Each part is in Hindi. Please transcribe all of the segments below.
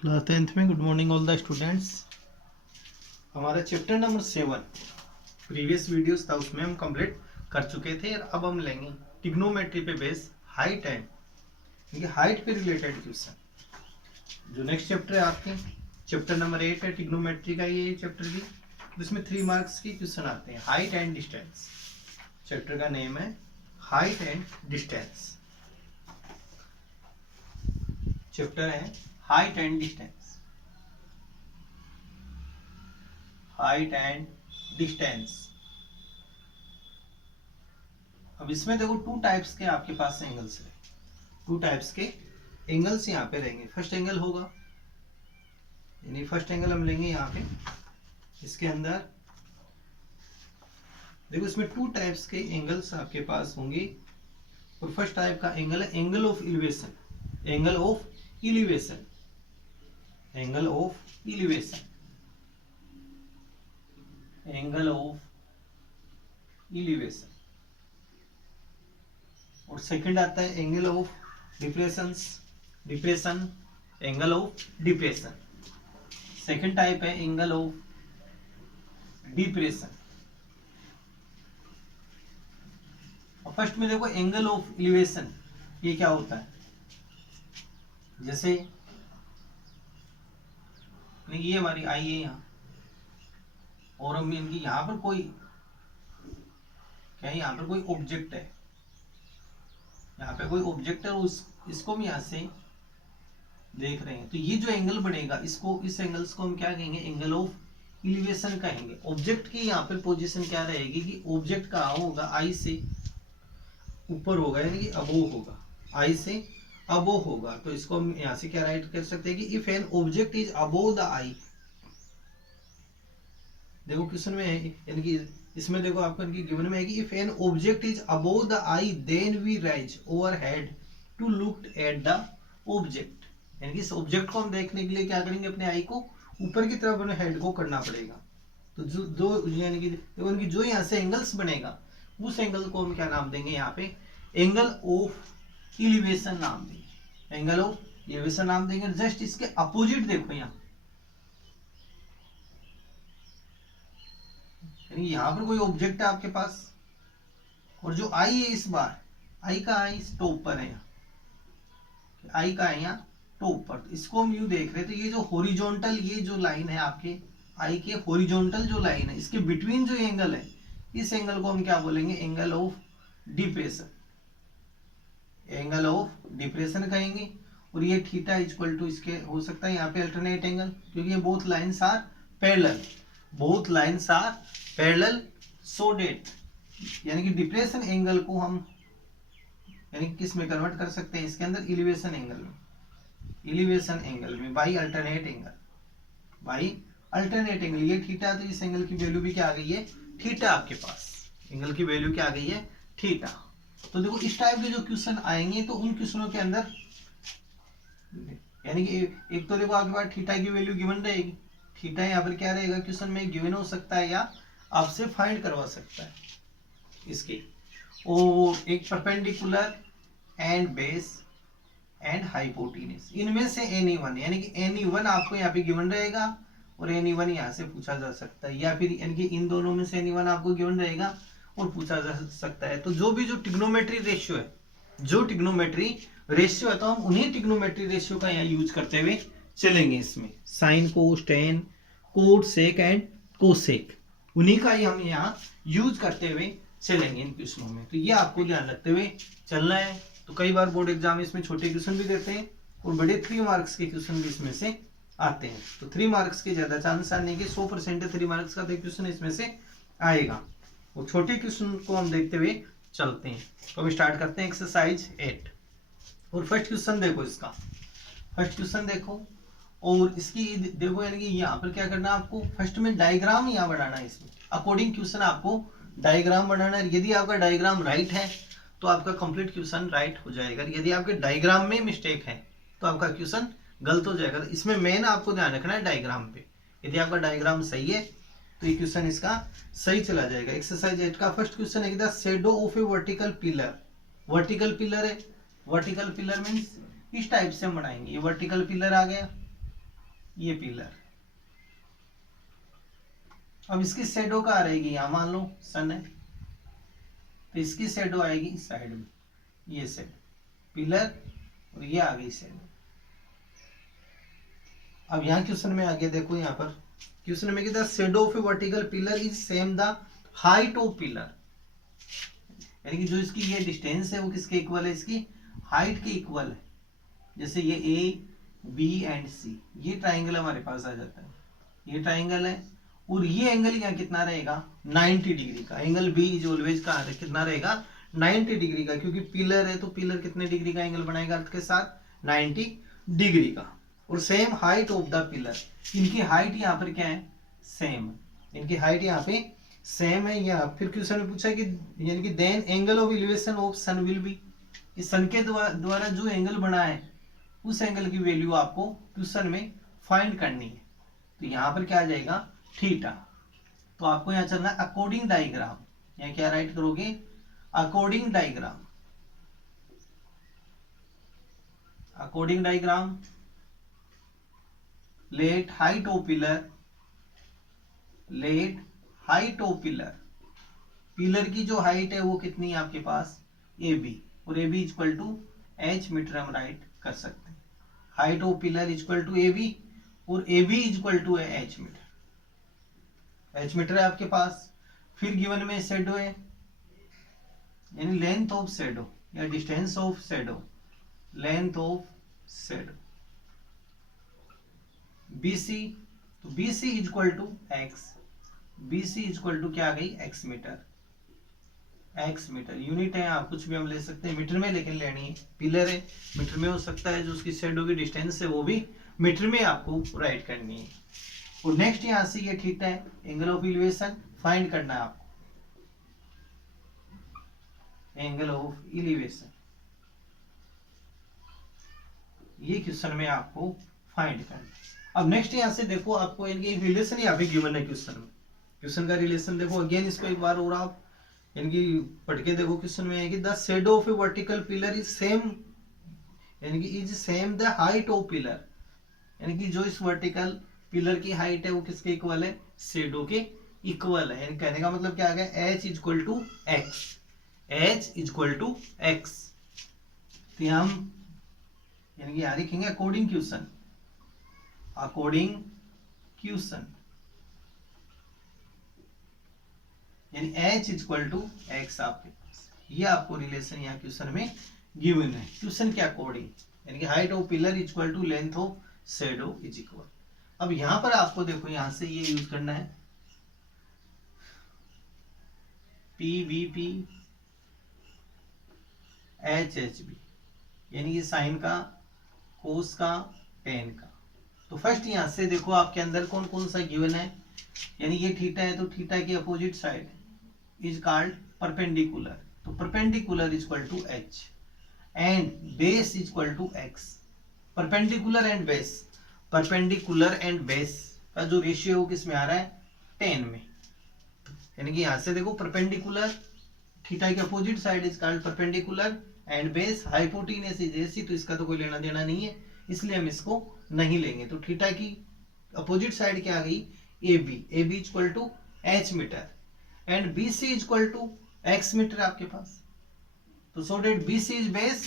क्लास 10th में good morning all the students. हमारा चैप्टर नंबर 7 प्रीवियस वीडियोस था उसमें हम कंप्लीट कर चुके थे और अब हम लेंगे ट्रिग्नोमेट्री पे बेस हाइट एंड हाइट पे रिलेटेड क्वेश्चन। जो नेक्स्ट चैप्टर है आपके चैप्टर नंबर 8 है ट्रिग्नोमेट्री का, ये चैप्टर भी जिसमें 3 मार्क्स के क्वेश्चन आते हैं। हाइट एंड डिस्टेंस, चैप्टर का नेम है हाइट एंड डिस्टेंस। चैप्टर है height and distance, height and distance. अब इसमें देखो टू टाइप्स के आपके पास एंगल्स है, टू टाइप्स के एंगल्स यहाँ पे रहेंगे। फर्स्ट एंगल होगा, यानी फर्स्ट एंगल हम लेंगे यहाँ पे, इसके अंदर देखो इसमें टू टाइप्स के एंगल्स आपके पास होंगे। और फर्स्ट टाइप का एंगल है angle of elevation, angle of elevation, angle of elevation, angle of elevation. और सेकंड आता है angle of depression, depression, angle of depression. Second type है एंगल ऑफ डिप्रेशन। और फर्स्ट में देखो एंगल ऑफ इलिवेशन, ये क्या होता है, जैसे ये हमारी आई है यहाँ और हम इनकी यहाँ पर कोई क्या है, यहाँ पर कोई ऑब्जेक्ट है, यहाँ पे कोई ऑब्जेक्ट है और इसको हम यहाँ से देख रहे हैं, तो ये जो एंगल बनेगा इसको, इस एंगल्स को हम क्या कहेंगे, एंगल ऑफ इलिवेशन कहेंगे। ऑब्जेक्ट की यहाँ पर पोजीशन क्या रहेगी कि ऑब्जेक्ट कहाँ होगा, आई से ऊपर होगा, यानी कि अबोव होगा, आई से अबोव होगा। तो इसको हम यहाँ से क्या राइट कर सकते हैं कि if an object is above the eye, देखो क्वेश्चन में है, यानी कि इसमें देखो आपको इनकी गिवन में है कि if an object is above the eye then we raise overhead to look at the object. यानी कि इस ऑब्जेक्ट को हम देखने के लिए क्या करेंगे, अपने आई को ऊपर की तरफ अपने हेड को करना पड़ेगा। तो जो दो यानी कि देखो इनकी जो यहाँ से एंगल्स बनेगा उस एंगल को हम क्या नाम देंगे, यहाँ पे एंगल ऑफ इलिवेशन नाम देंगे, एंगल ऑफ इलिवेशन नाम देंगे। जस्ट इसके अपोजिट देखो यहाँ, यानी यहाँ पर कोई ऑब्जेक्ट है आपके पास और जो आई है इस बार, आई का आई टॉप पर है, यहाँ आई का है यहाँ टॉप पर, तो इसको हम यूं देख रहे हैं। तो ये जो हॉरिजॉन्टल, ये जो लाइन है आपके आई के हॉरिजॉन्टल जो लाइन है, इसके बिटवीन जो एंगल है, इस एंगल को हम क्या बोलेंगे, angle of depression, angle of depression कहेंगे। और ये थीटा इक्वल टू इसके हो सकता है यहाँ पे अल्टरनेट एंगल, क्योंकि ये both lines are parallel, both lines are parallel, so that यानी कि डिप्रेशन एंगल को हम यानी किस में कन्वर्ट कर सकते हैं, इसके अंदर एलिवेशन एंगल में, एलिवेशन एंगल में by alternate angle, by alternate angle. ये थीटा, तो इस एंगल की वैल्यू भी क्या आ गई है, थीटा। आपके पास एंगल की वैल्यू क्या आ गई है, थीटा। तो देखो इस टाइप के जो क्वेश्चन आएंगे तो उन क्वेश्चनों के अंदर यानी कि एक तो देखो आपके पास थीटा की वैल्यू गिवन रहेगी, थीटा यहाँ पर क्या रहेगा, क्वेश्चन में गिवन हो सकता है या आपसे फाइंड करवा सकता है इसकी। और एक perpendicular and base and hypotenuse, इनमें से एनी वन, यानी कि एनी वन आपको यहाँ पे गिवन रहेगा और एनी वन यहाँ से पूछा जा सकता है, या फिर यानी कि इन दोनों में से एनी वन आपको गिवन रहेगा और पूछा जा सकता है। तो जो भी जो ट्रिग्नोमेट्री रेशियो है, जो ट्रिग्नोमेट्री रेशियो है, तो हम उन्हीं ट्रिग्नोमेट्री रेशियो का यहाँ यूज करते हुए चलेंगे। इसमें sine, cos, tan, cot, sec and cosec, उन्हीं का ही हम यहाँ यूज करते हुए चलेंगे इन क्वेश्चनों में। तो ये आपको ध्यान रखते हुए चलना है। तो कई बार बोर्ड एग्जाम इसमें छोटे क्वेश्चन भी देते हैं और बड़े 3 मार्क्स के क्वेश्चन भी इसमें से आते हैं। तो 3 मार्क्स के ज्यादा चांस आने के, 100% 3 मार्क्स का क्वेश्चन इसमें से आएगा। वो छोटे क्वेश्चन को हम देखते हुए चलते हैं। तो अभी स्टार्ट करते हैं एक्सरसाइज 8। और फर्स्ट क्वेश्चन देखो, इसका फर्स्ट क्वेश्चन देखो और इसकी देखो, यानी कि यहाँ पर क्या करना है आपको, फर्स्ट में डायग्राम यहाँ बनाना है। इसमें अकॉर्डिंग क्वेश्चन आपको डायग्राम बनाना है। यदि आपका डायग्राम राइट है तो आपका कंप्लीट क्वेश्चन राइट हो जाएगा, यदि आपके डायग्राम में मिस्टेक है तो आपका क्वेश्चन गलत हो जाएगा। तो इसमें मेन आपको ध्यान रखना है डायग्राम पे। यदि आपका डायग्राम सही है तो ये क्वेश्चन इसका सही चला जाएगा। एक्सरसाइज 8 का फर्स्ट क्वेश्चन है, the shadow of a vertical pillar, vertical pillar है, वर्टिकल पिलर मींस इस टाइप से हम बनाएंगे। ये वर्टिकल पिलर आ गया, ये पिलर। अब इसकी शेडो कहाँ रहेगी, यहाँ मान लो सन है तो इसकी शेडो आएगी इस साइड में, ये शेडो पिलर और ये आ गई शेडो। अब यहाँ क्वेश्चन में आगे देखो, यहाँ पर क्वेश्चन में कहता है shadow of a vertical pillar is same the height of pillar, यानी कि जो इसकी ये डिस्टेंस है वो किसके इक्वल है, इसकी हाइट के इक्वल है। जैसे ये ए बी एंड सी, ये ट्राइंगल हमारे पास आ जाता है, ये ट्राइंगल है और ये एंगल यहाँ कितना रहेगा 90 डिग्री का। एंगल बी इज ऑलवेज का कितना रहेगा 90 डिग्री का, क्योंकि पिलर है तो पिलर कितने डिग्री का एंगल बनाएगा अर्थ के साथ 90 डिग्री का। और same height of the pillar, इनकी हाइट यहाँ पर क्या है सेम, इनकी हाइट यहाँ पे सेम है। या फिर क्वेश्चन में पूछा कि यानी कि then angle of elevation of sun will be, इस सन के द्वारा जो एंगल बना है उस एंगल की वैल्यू आपको क्वेश्चन में फाइंड करनी है। तो यहाँ पर क्या आ जाएगा थीटा। तो आपको यहाँ चलना अकॉर्डिंग डायग्राम, यहाँ क्या राइट करोगे according diagram, according diagram let height of pillar, late height of pillar, pillar की जो हाइट है वो कितनी है आपके पास ए बी, और A B equal to H metre हम राइट कर सकते हैं। Height of pillar equal to A B और ए बी इक्वल टू है एच मीटर, एच मीटर है आपके पास। फिर गिवन में शेडो है, यानी लेंथ ऑफ शेडो या distance of shadow, length of shadow BC, तो BC equal to X, BC equal to क्या आ गई X metre, X metre unit है, आप कुछ भी हम ले सकते हैं मीटर में, लेकिन लेनी है पिलर है मीटर में हो सकता है, जो उसकी शेडो की डिस्टेंस है वो भी मीटर में आपको राइट करनी है। और नेक्स्ट यहां से ये थीटा है, एंगल ऑफ एलिवेशन फाइंड करना है आपको, एंगल ऑफ एलिवेशन ये क्वेश्चन में आपको फाइंड करना है। अब नेक्स्ट यहां से देखो आपको इनकी रिलेशन यहाँ पे गिवन है क्वेश्चन में, क्वेश्चन का रिलेशन देखो अगेन, इसको एक बार और आप इनकी पढ़ के देखो। क्वेश्चन में है कि the shadow of a vertical pillar is same, यानी कि is same the height of pillar, यानी कि जो इस वर्टिकल पिलर की हाइट है वो किसके इक्वल है शेडो के इक्वल है। यानी कहने का मतलब क्या आ गया H equal to X, H equal to X. तो हम यानी कि यहाँ लिखेंगे अकॉर्डिंग क्वेश्चन, अकॉर्डिंग क्वेश्चन, यानी h इक्वल टू एक्स आपके पास, ये आपको रिलेशन यहाँ क्वेश्चन में गिवन है, क्वेश्चन के अकॉर्डिंग, यानी कि height of pillar equal to length of shadow is equal. अब यहां पर आपको देखो यहां से ये यूज करना है PVP HHB, यानी कि साइन का, कोस का, टेन का। तो फर्स्ट यहां से देखो आपके अंदर कौन कौन सा गिवन है, यानी ये थीटा है तो थीटा की opposite side is called perpendicular, तो perpendicular equal to h and base equal to x। Perpendicular and base, perpendicular and base का जो रेशियो है वो किस में आ रहा है 10 में, यानी कि यहां से देखो परपेंडिकुलर थीटा की opposite side is called perpendicular and base hypotenuse is AC, तो इसका तो कोई लेना देना नहीं है इसलिए हम इसको नहीं लेंगे। तो थीटा की अपोजिट साइड क्या आ गई AB, AB equal to h metre and BC equal to x meter आपके पास। तो so that BC is base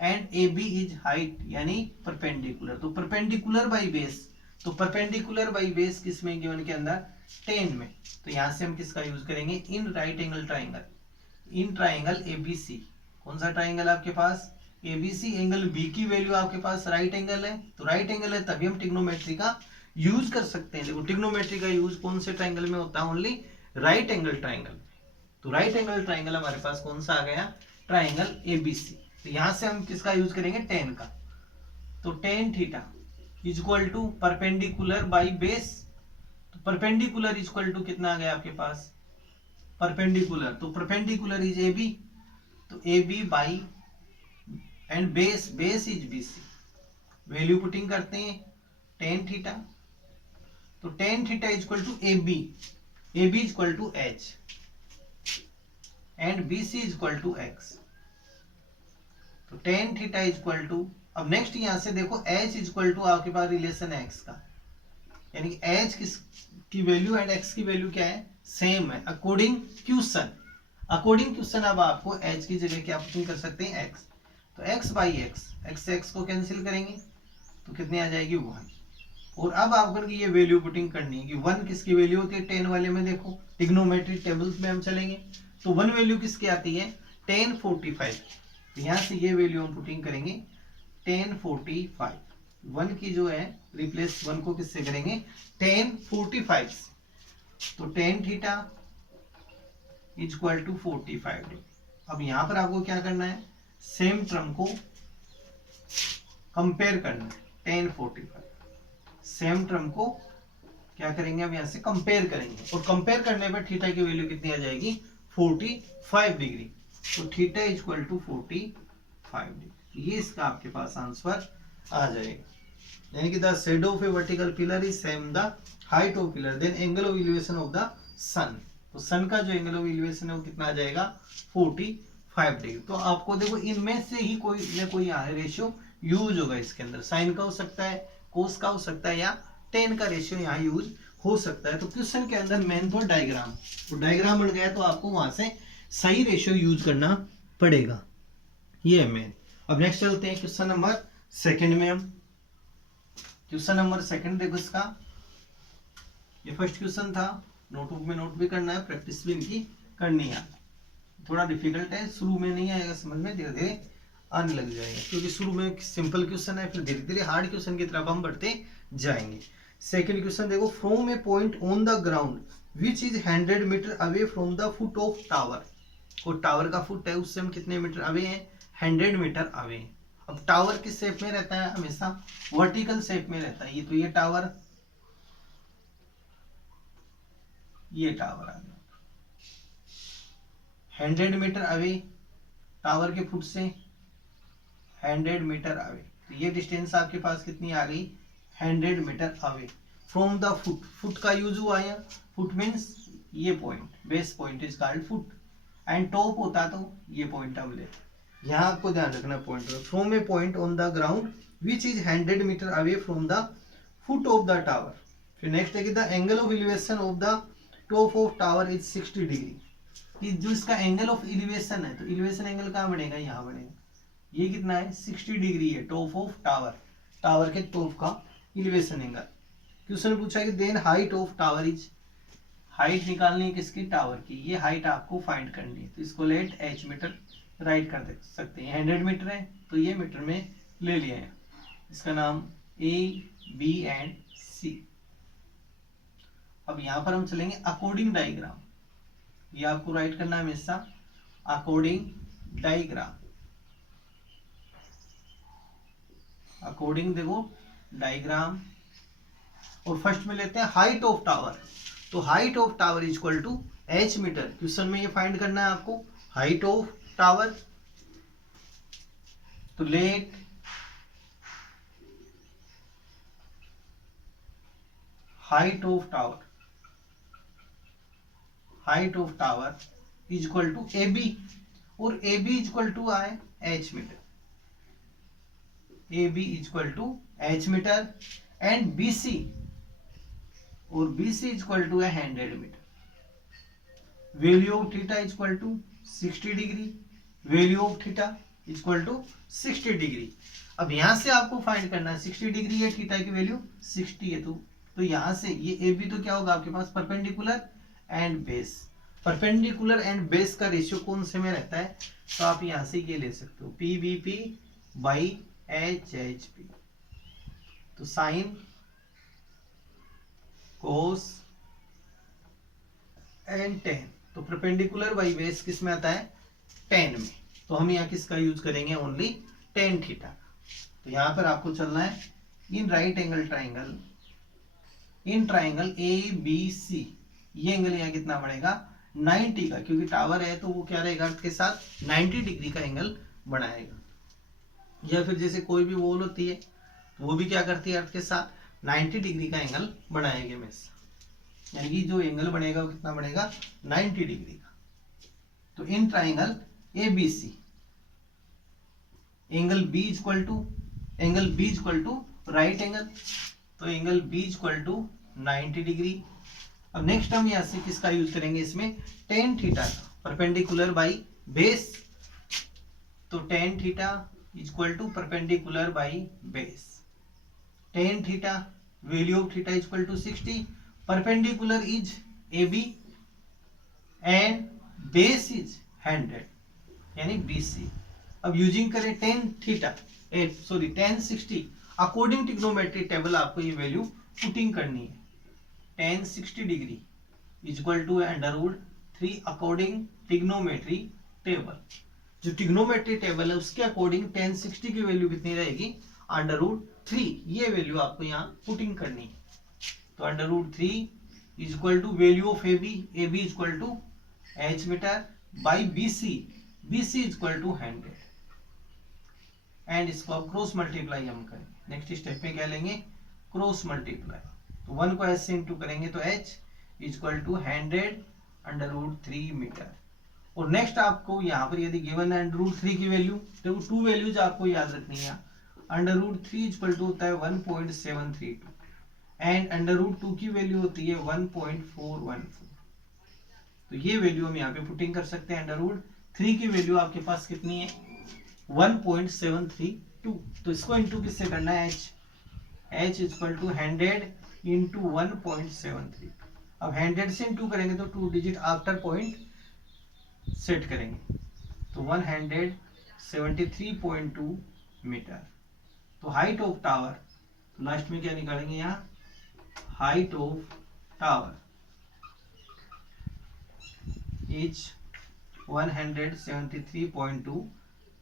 and AB is height यानी परपेंडिकुलर, तो परपेंडिकुलर बाई बेस, तो परपेंडिकुलर बाई बेस किसमें गिवन के अंदर 10 में। तो यहां से हम किसका यूज करेंगे in right angle triangle, in triangle ABC, कौन सा ट्राइंगल आपके पास ABC, एंगल B की वैल्यू आपके पास राइट एंगल है, तो राइट एंगल है तभी हम ट्रिग्नोमेट्री का यूज कर सकते हैं। देखो ट्रिग्नोमेट्री का यूज कौन से ट्राइंगल में होता है ओनली राइट एंगल ट्राइंगल में, तो राइट एंगल ट्राइंगल हमारे पास कौन सा आ गया ट्राइंगल ABC। तो यहां से हम किसका यूज करेंगे 10 का, तो tan theta equal to perpendicular by base, तो परपेंडिकुलर इक्वल टू कितना आ गया आपके पास परपेंडिकुलर, तो परपेंडिकुलर इज AB, तो AB by and base, base is BC, value putting करते हैं tan थीटा, तो tan theta equal to AB, AB equal to H and BC equal to X, तो tan थीटा इक्वल टू अब नेक्स्ट यहाँ से देखो h इक्वल टू आपके पास रिलेशन है x का, यानी कि h की वैल्यू एंड x की वैल्यू क्या है, सेम है अकॉर्डिंग क्वेश्चन। अकॉर्डिंग क्वेश्चन अब आपको h की जगह क्या पुटिंग कर सकते हैं, x। तो x बाई x से x को कैंसिल करेंगे तो कितनी आ जाएगी 1। और अब आपको ये वैल्यू पुटिंग करनी है कि 1 किसकी वैल्यू होती है, 10 वाले में देखो ट्रिग्नोमेट्रिक टेबल्स में हम चलेंगे तो 1 वैल्यू किसकी आती है 1045। तो यहाँ से ये वैल्यू हम पुटिंग करेंगे 1045। 1 की जो है रिप्लेस 1 को किससे करेंगे 1045 से। तो tan थीटा इक्वल टू 45 अब यहाँ पर आपको क्या करना है, सेम टर्म को कंपेयर करना है 1045। सेम टर्म को क्या करेंगे, अब यहाँ से कंपेयर करेंगे और कंपेयर करने पर थीटा की वैल्यू कितनी आ जाएगी 45 डिग्री। तो थीटा इक्वल टू 45 डिग्री, ये इसका आपके पास आंसर आ जाएगा। यानी कि the shadow of a vertical pillar is same the height of pillar then angle of elevation of the sun. तो सन का जो एंगल ऑफ एलिवेशन है वो कितना आ जाएगा 45 डिग्री। तो आपको देखो इनमें से ही कोई न कोई यहाँ रेशियो यूज होगा, इसके अंदर साइन का हो सकता है, कोस का हो सकता है या टेन का रेशियो यहाँ यूज हो सकता है। तो क्वेश्चन के अंदर मेन तो डायग्राम, तो डायग्राम बन गया तो आपको वहां से सही रेशियो यूज करना पड़ेगा, ये है मेन। अब नेक्स्ट चलते हैं क्वेश्चन नंबर सेकंड में। हम क्वेश्चन नंबर सेकंड देखो इसका, ये फर्स्ट क्वेश्चन था, नोटबुक में नोट भी करना है, प्रैक्टिस भी इनकी करनी है। थोड़ा डिफिकल्ट है, शुरू में नहीं आएगा समझ में, धीरे धीरे आने लग जाएगा क्योंकि शुरू में सिंपल क्वेश्चन है, फिर धीरे धीरे हार्ड क्वेश्चन की तरफ हम बढ़ते जाएंगे। सेकंड क्वेश्चन देखो, from a point on the ground which is 100 metre away from the foot of tower. और टावर का फुट है उससे हम कितने मीटर अवे हैं 100 मीटर अवे। अब टावर किस शेप में रहता है, हमेशा वर्टिकल शेप में रहता है। ये तो ये टावर आ गया 100 मीटर अवे टावर के फुट से 100 मीटर अवे। तो ये डिस्टेंस आपके पास कितनी आ गई 100 metre away from the foot. Foot का यूज हुआ है, फुट मीन्स ये point, base point is called foot and top होता तो ये पॉइंट अब ले। यहाँ आपको ध्यान रखना point, from a point on the ground which is 100 metre away from the foot of the tower. फिर नेक्स्ट है कि the angle of elevation of the top of tower is 60 degree. कि जो इसका एंगल ऑफ एलिवेशन है, तो एलिवेशन एंगल कहाँ बनेगा, यहाँ बनेगा। ये कितना है 60 डिग्री है टॉप ऑफ टावर, टावर के टॉप का एलिवेशन एंगल। क्वेश्चन पूछा कि then height of tower is, height निकालनी है किसकी टावर की, ये हाइट आपको फाइंड करनी है। तो इसको लेट h मीटर राइट कर दे सकते हैं, 100 मीटर है तो ये मीटर में ले लिया है। इसका नाम A, B एंड C। अब यहां पर हम चलेंगे अकॉर्डिंग डायग्राम, ये आपको राइट करना है हमेशा अकॉर्डिंग डायग्राम। अकॉर्डिंग देखो डायग्राम, और फर्स्ट में लेते हैं हाइट ऑफ टावर। तो height of tower is equal to h metre. Question में ये फाइंड करना है आपको हाइट ऑफ टावर। तो let height of tower, height of tower is equal to AB, और AB इज इक्वल टू आए h metre. AB is equal to h metre and BC, और BC इज इक्वल टू है 100 metre. Value of theta is equal to 60 degree, value of theta is equal to 60 degree. अब यहां से आपको फाइंड करना है 60 डिग्री है, थीटा की वैल्यू 60 है। तो यहां से ये AB तो क्या होगा आपके पास perpendicular and base. Perpendicular and base का रेशियो कौन से में रहता है, तो आप यहां से ये ले सकते हो PBP बाई HHP। तो साइन कोस एंड टेन, तो परपेंडिकुलर बाई बेस किस में आता है 10 में। तो हम यहाँ किसका यूज करेंगे ओनली tan थीटा। तो यहाँ पर आपको चलना है in right angle triangle, in triangle ABC। ये एंगल यहाँ कितना बढ़ेगा 90 का, क्योंकि टावर है तो वो क्या रहेगा अर्थ के साथ 90 डिग्री का एंगल बनाएगा। या फिर जैसे कोई भी वॉल होती है तो वो भी क्या करती है अर्थ के साथ 90 डिग्री का एंगल बनाएगी हमेशा, यानी कि जो एंगल बनेगा वो कितना बनेगा 90 डिग्री का। तो in triangle ABC angle B equal to angle B equal to right angle, तो angle B equal to 90 degree. अब नेक्स्ट हम यहां से किसका यूज करेंगे इसमें, tan theta perpendicular by base, तो tan theta equal to perpendicular by base. Tan theta value of theta equal to 60, perpendicular is A B and base is 100 यानी BC। अब यूजिंग करें tan theta ten 60, according trigonometry table आपको ये वैल्यू पुटिंग करनी है। Tan 60 degree equal to √3 according trigonometry table. जो ट्रिग्नोमेट्री टेबल है उसके अकॉर्डिंग टेन 60 की वैल्यू कितनी रहेगी, √3। ये वैल्यू आपको यहाँ पुटिंग करनी है, तो √3 equal to value of AB equal to H metre by BC equal to 100 and इसको अब क्रॉस मल्टीप्लाई हम करेंगे। नेक्स्ट स्टेप पे क्या लेंगे, क्रॉस मल्टीप्लाई, तो 1 को H से इंटू करेंगे तो H इक्वल टू 100 √3 मीटर। और नेक्स्ट आपको यहाँ पर यदि गिवन है √3 की वैल्यू, तो टू वैल्यूज आपको याद रखनी है। √3 इक्वल टू होता है 1.732 एंड √2 की वैल्यू होती है 1.414। तो ये वैल्यू हम यहाँ पे पुटिंग कर सकते हैं। √3 की वैल्यू आपके पास कितनी है, 1.732। तो इसको इंटू किससे करना है, H इक्वल टू 100 इंटू 1.73। अब 100 से इंटू करेंगे तो 2 डिजिट आफ्टर पॉइंट सेट करेंगे, तो 173.2 मीटर। तो हाइट ऑफ टावर, तो लास्ट में क्या निकालेंगे यहाँ, height of tower is 173.2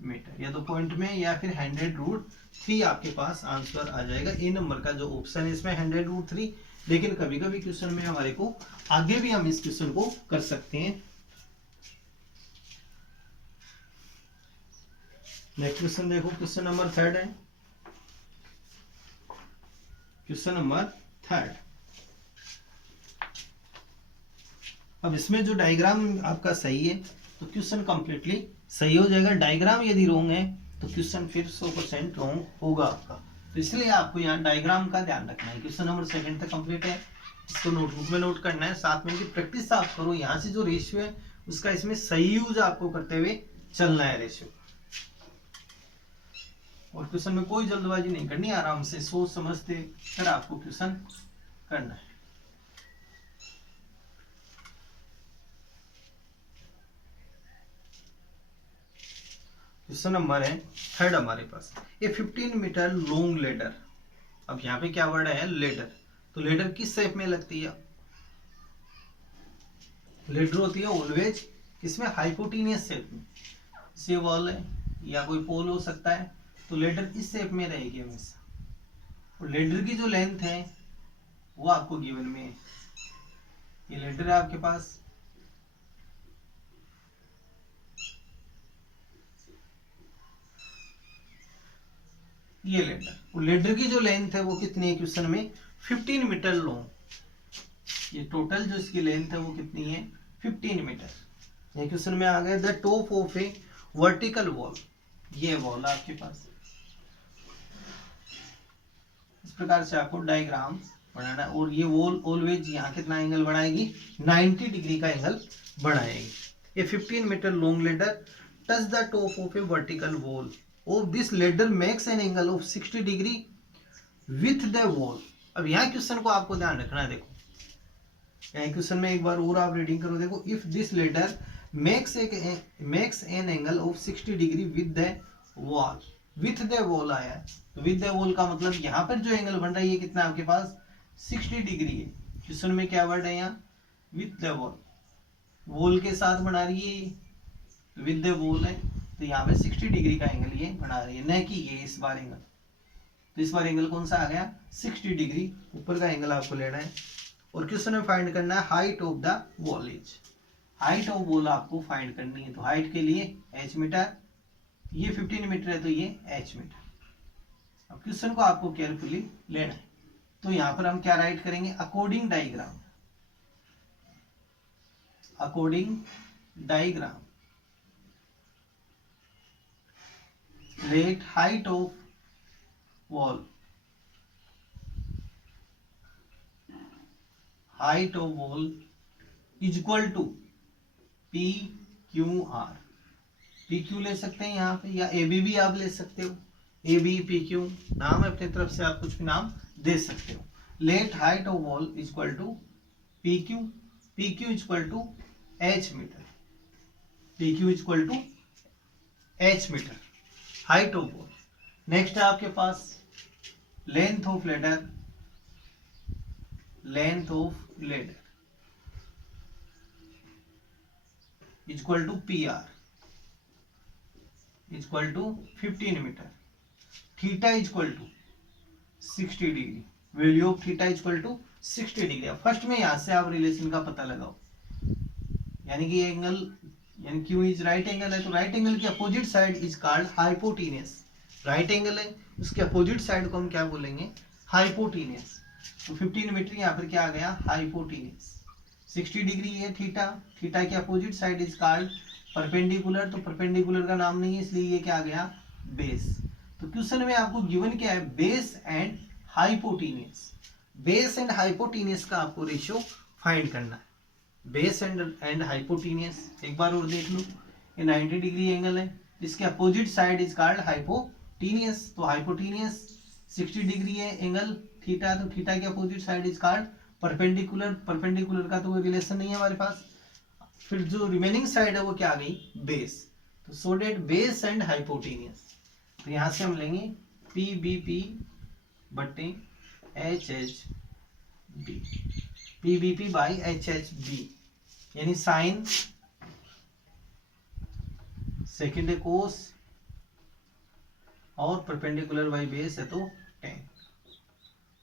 metre, या तो पॉइंट में या फिर 100√3 आपके पास आंसर आ जाएगा। ए नंबर का जो ऑप्शन है इसमें 100√3, लेकिन कभी कभी क्वेश्चन में हमारे को आगे भी हम इस क्वेश्चन को कर सकते हैं। नेक्स्ट क्वेश्चन देखो, क्वेश्चन नंबर 3 है। क्वेश्चन नंबर 3, अब इसमें जो डायग्राम आपका सही है तो क्वेश्चन कंप्लीटली सही हो जाएगा। डायग्राम यदि रॉन्ग है तो क्वेश्चन फिर 100% रॉन्ग होगा आपका। तो इसलिए आपको यहाँ डायग्राम का ध्यान रखना है। क्वेश्चन नंबर 2 तक कंप्लीट है, इसको नोटबुक में नोट करना है, साथ में प्रैक्टिस आप करो। यहाँ से जो रेशियो है उसका इसमें सही यूज आपको करते हुए चलना है रेशियो। और क्वेश्चन में कोई जल्दबाजी नहीं करनी, आराम से सोच समझते कर आपको क्वेश्चन करना है। क्वेश्चन नंबर है 3 हमारे पास, ए 15 मीटर लॉन्ग लेडर। अब यहाँ पे क्या वर्ड है, लेडर। तो लेडर किस शेप में लगती है, लेडर होती है ऑलवेज इसमें हाइपोटेनियस शेप में। से वॉल है या कोई पोल हो सकता है, तो लेडर इस शेप में रहेगी हमेशा। और लेडर की जो लेंथ है वो आपको गिवन में है। ये लेडर है आपके पास, ये लेडर। और लेडर की जो लेंथ है वो कितनी है क्वेश्चन में, 15 मीटर लॉन्ग। ये टोटल जो इसकी लेंथ है वो कितनी है, 15 मीटर। ये क्वेश्चन में आ गया the top of a vertical wall. ये वॉल आपके पास, इस प्रकार से आपको डायग्राम बनाना है। और ये वॉल ऑलवेज यहाँ कितना एंगल बनाएगी, 90 डिग्री का एंगल बनाएगी। ये 15 metre long ladder touch the top of a vertical wall of this ladder makes an angle of 60 degree with the wall. अब यहाँ क्वेश्चन को आपको ध्यान रखना है। देखो यहाँ क्वेश्चन में एक बार और आप रीडिंग करो। देखो, if this ladder makes an angle of 60 degree with the wall, with the wall आया, तो विद द वॉल का मतलब यहाँ पर जो एंगल बन रहा है ये कितना आपके पास 60 डिग्री है। क्वेश्चन में क्या वर्ड है यहाँ, विथ द वॉल, वॉल के साथ बना रही है, विद द वॉल है, तो यहाँ पे 60 डिग्री का एंगल ये बना रही है, न कि ये इस बार एंगल। तो इस बार एंगल कौन सा आ गया, 60 डिग्री ऊपर का एंगल आपको लेना है। और क्वेश्चन में फाइंड करना है height of the wall is, height of wall आपको फाइंड करनी है। तो हाइट के लिए h मीटर, ये 15 मीटर है तो ये h मीटर। अब क्वेश्चन को आपको केयरफुली लेना है। तो यहाँ पर हम क्या राइट करेंगे, according diagram, according diagram let height of wall, height of wall is equal to P Q R. P Q ले सकते हैं यहाँ पे, या ए बी भी आप ले सकते हो, ए बी पी क्यू नाम है, अपनी तरफ से आप कुछ भी नाम दे सकते हो। Let height of wall is equal to P Q, P Q is equal to H meter, P Q is equal to H meter, height of wall. Next है आपके पास length of ladder, length of ladder is equal to P R is equal to 15 meter, theta is equal to 60 degree, value of theta is equal to 60 degree. First में यहां से आप रिलेशन का पता लगाओ, यानी कि एंगल, यानी क्यू इज राइट एंगल है, तो राइट एंगल की opposite side is called hypotenuse. Right angle है, उसके अपोजिट साइड को हम क्या बोलेंगे, हाइपोटेनियस। तो 15 मीटर यहाँ पर क्या आ गया, हाइपोटेनियस। 60 डिग्री है थीटा, थीटा के opposite side is called perpendicular, तो परपेंडिकुलर का नाम नहीं है, इसलिए ये क्या आ गया, बेस। तो क्वेश्चन में आपको गिवन क्या है, base and hypotenuse. Base and hypotenuse का आपको रेशियो फाइंड करना है। बेस एंड हाइपोटेनियस एक बार और देख लो, ये 90 डिग्री एंगल है, इसके opposite side is called hypotenuse. तो हाइपोटेनियस 60 डिग्री है एंगल थीटा, तो थीटा के opposite side is called perpendicular, perpendicular का तो कोई रिलेशन नहीं है हमारे पास। फिर जो रिमेनिंग साइड है वो क्या आ गई, बेस। तो so that base and hypotenuse, तो यहां से हम लेंगे पी बी पी बट्टे H H B, P B P by H H B, यानी साइन, सेकेंड है कोस, और परपेंडिकुलर बाई बेस है तो टेन।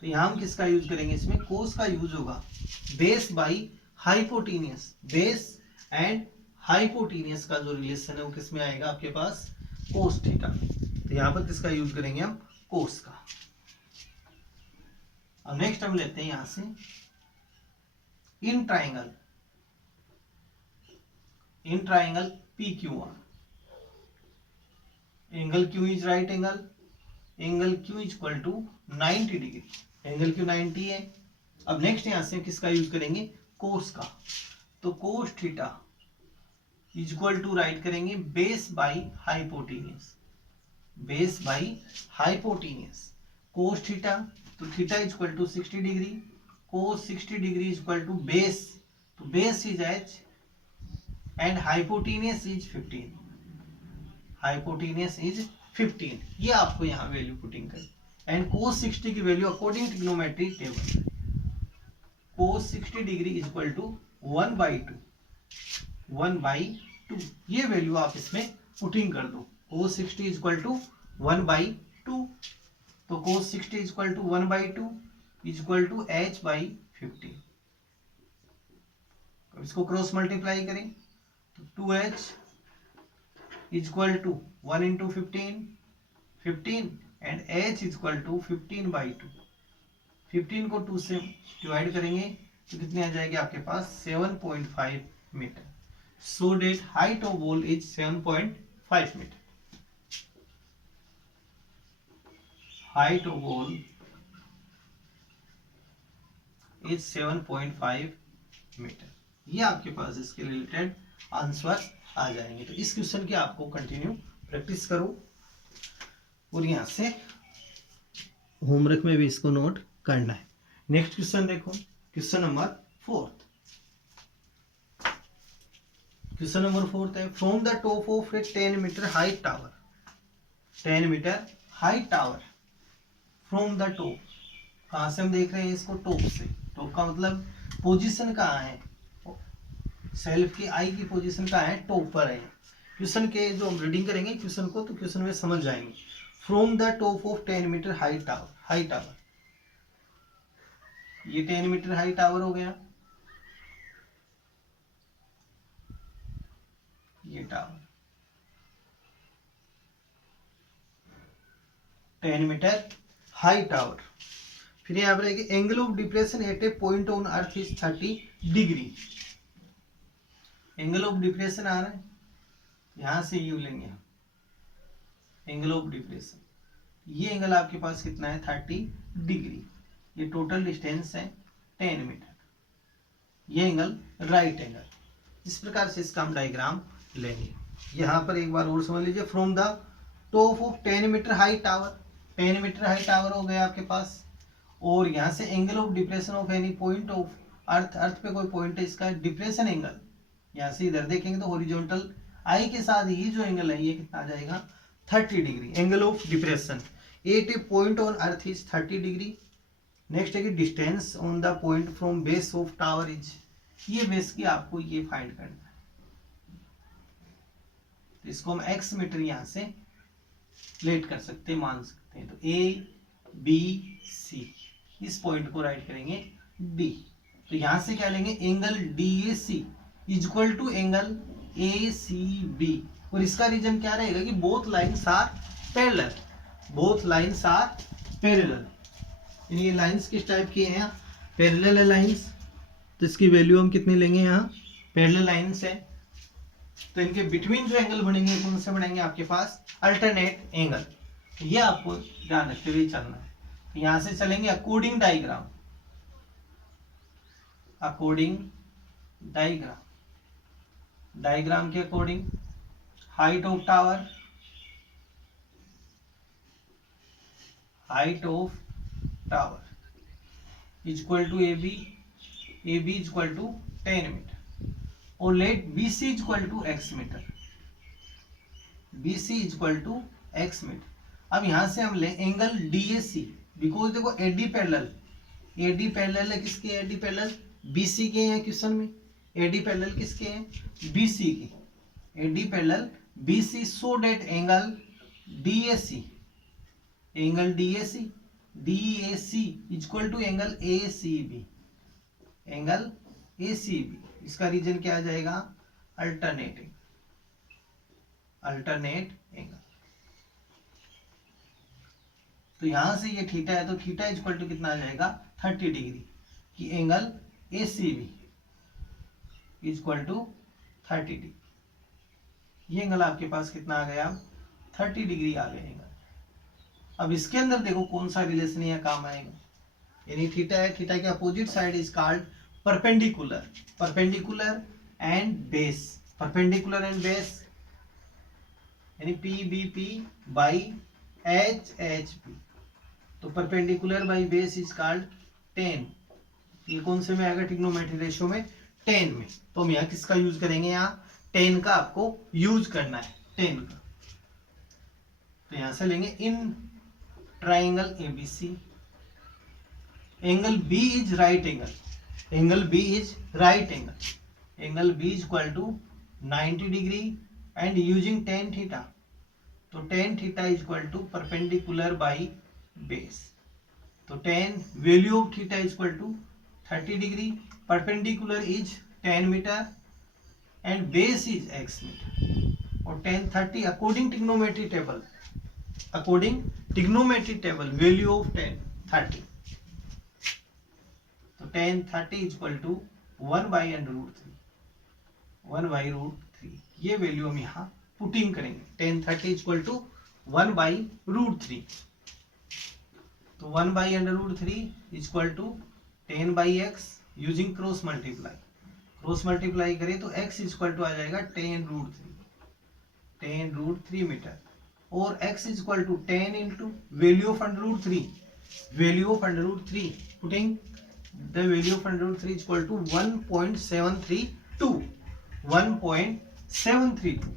तो यहां हम किसका यूज करेंगे, इसमें कोस का यूज होगा। Base by hypotenuse, base and hypotenuse का जो रिलेशन है वो किस में आएगा आपके पास, कोस थीटा। तो यहां पर किसका यूज करेंगे हम, कोस का। अब नेक्स्ट हम लेते हैं यहां से in triangle, in triangle P Q R, angle Q is right angle, angle Q is equal to 90 degree, angle Q 90 है। अब नेक्स्ट यहां से किसका यूज करेंगे, कोस का। तो cos theta is equal to write करेंगे base by hypotenuse, base by hypotenuse, cos theta, तो theta is equal to 60 degree, cos 60 degree is equal to base, तो base is H and hypotenuse is 15, hypotenuse is 15, ये आपको यहाँ वैल्यू पुटिंग कर। एंड कोस 60 की value according trigonometry table, cos 60 degree is equal to 1/2, ये वैल्यू आप इसमें पुटिंग कर दो। कोस 60 इज इक्वल टू 1/2, तो cos 60 is equal to 1/2 is equal to h/15। इसको क्रॉस मल्टीप्लाई करें तो 2h is equal to 1 into 15 and h is equal to 15/2। 15 को 2 से डिवाइड करेंगे तो कितने आ जाएंगे आपके पास, 7.5 metre. So that height of wall is 7.5 metre, height of wall is 7.5 metre. ये आपके पास इसके रिलेटेड आंसर आ जाएंगे। तो इस क्वेश्चन की आपको कंटिन्यू प्रैक्टिस करो, और यहां से होमवर्क में भी इसको नोट करना है। नेक्स्ट क्वेश्चन देखो, क्वेश्चन नंबर 4। क्वेश्चन नंबर 4 है, from the top of a 10 metre height tower, 10 metre height tower, from the top, कहां से हम देख रहे हैं इसको, टॉप से। टॉप का मतलब पोजीशन कहाँ है, सेल्फ की आई की पोजीशन कहाँ है, टॉप पर है। क्वेश्चन के जो हम रीडिंग करेंगे क्वेश्चन को, तो क्वेश्चन में समझ जाएंगे। From the top of 10 metre height tower, height tower, ये 10 मीटर हाइट टावर हो गया, ये टावर 10 मीटर हाई टावर। फिर यहाँ पर है angle of depression at a point on earth is 30 degree. Angle of depression आ रहा है, यहां से यू लेंगे एंगल ऑफ डिप्रेशन, ये एंगल आपके पास कितना है 30 डिग्री। ये टोटल डिस्टेंस है 10 मीटर। ये एंगल राइट एंगल। इस प्रकार से इसका हम डायग्राम लेंगे। यहाँ पर एक बार और समझ लीजिए, from the top of 10 meter high tower, 10 meter high tower हो गया आपके पास, और यहाँ से angle of depression of any point of earth, earth पे कोई पॉइंट है, इसका डिप्रेशन एंगल, यहाँ से इधर देखेंगे तो हॉरिजॉन्टल आई के साथ ये जो एंगल है ये कितना आ जाएगा 30 degree, angle of depression at a point on earth is 30 degree. Next है कि distance on the point from base of tower is, ये बेस की आपको ये फाइंड करना है। तो इसको हम x मीटर यहां से लेट कर सकते हैं, मान सकते हैं। तो A B C, इस पॉइंट को राइट करेंगे D। तो यहां से क्या लेंगे, angle DAC is equal to angle ACB, और इसका रीजन क्या रहेगा कि both lines are parallel, both lines are parallel. ये लाइन्स किस टाइप की हैं, पैरेलल है लाइन्स, तो इसकी वैल्यू हम कितनी लेंगे, यहाँ पैरेलल लाइन्स है तो इनके बिटवीन जो एंगल बनेंगे कौन से बनेंगे आपके पास, अल्टरनेट एंगल। ये आपको ध्यान रखते हुए चलना है। तो यहां से चलेंगे according diagram, according diagram, diagram के according height of tower, height of tower is equal to AB, AB is equal to 10 meter, और let BC is equal to x meter, BC is equal to x meter. अब यहां से हम ले एंगल DAC, बिकॉज देखो AD पैरेलल, AD पैरेलल है किसके, AD पैरेलल BC के हैं क्वेश्चन में, AD पैरेलल किसके हैं, BC के, AD parallel BC, so that angle DAC, angle DAC, DAC is equal to angle ACB, angle ACB। इसका रीजन क्या आ जाएगा, अल्टरनेट, अल्टरनेट एंगल। तो यहां से ये थीटा है तो थीटा इज इक्वल टू कितना आ जाएगा 30 डिग्री, कि angle ACB is equal to 30 degree. ये एंगल आपके पास कितना आ गया, 30 डिग्री आ गया एंगल। अब इसके अंदर देखो कौन सा रिलेशन यहाँ काम आएगा, यानी थीटा है, थीटा के opposite side is called perpendicular, perpendicular and base, perpendicular and base, यानी PBP बाई HHP। तो perpendicular by base is called 10। ये कौन से में आएगा, ट्रिग्नोमेट्री रेशियो में 10 में। तो हम यहाँ किसका यूज करेंगे, यहाँ 10 का आपको यूज करना है, 10 का। तो यहां से लेंगे in triangle ABC, angle B is right angle, angle B is right angle, angle B is equal to 90 degree and using tan theta. तो tan theta is equal to perpendicular by base. तो tan value of theta is equal to 30 degree, perpendicular is 10 metre and base is x metre, और tan 30 according trigonometry table, according trigonometry table value of tan 30। तो tan 30 is equal to 1 by √3, 1 by √3। ये वैल्यू हम यहाँ पुटिंग करेंगे, tan 30 is equal to 1 by √3। तो 1 by √3 is equal to 10 by x using cross multiply, cross multiply करें तो x इज इक्वल टू आ जाएगा tan √3 मीटर, और x is equal to 10 into value of √3, value of √3, putting the value of √3 is equal to 1.732, 1.732।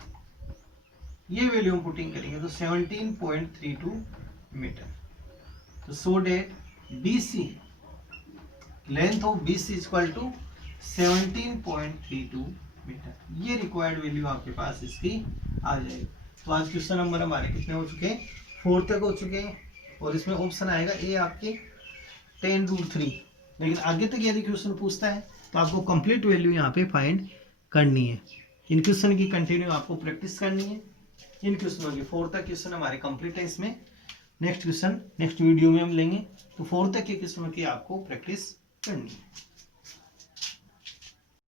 ये वैल्यू हम पुटिंग करेंगे तो 17.32 मीटर। तो so that BC, length of BC is equal to 17.32 meter. ये रिक्वायर्ड वैल्यू आपके पास इसकी आ जाएगी। तो आज क्वेश्चन नंबर हमारे कितने हो चुके हैं, 4 तक हो चुके हैं, और इसमें ऑप्शन आएगा ए आपके tan √3। लेकिन आगे तक यदि क्वेश्चन पूछता है तो आपको कंप्लीट वैल्यू यहाँ पे फाइंड करनी है। इन क्वेश्चन की कंटिन्यू आपको प्रैक्टिस करनी है। इन क्वेश्चनों की 4 तक क्वेश्चन हमारे कंप्लीट है। इसमें नेक्स्ट क्वेश्चन नेक्स्ट वीडियो में हम लेंगे। तो 4 तक के क्वेश्चनों की आपको प्रैक्टिस करनी है।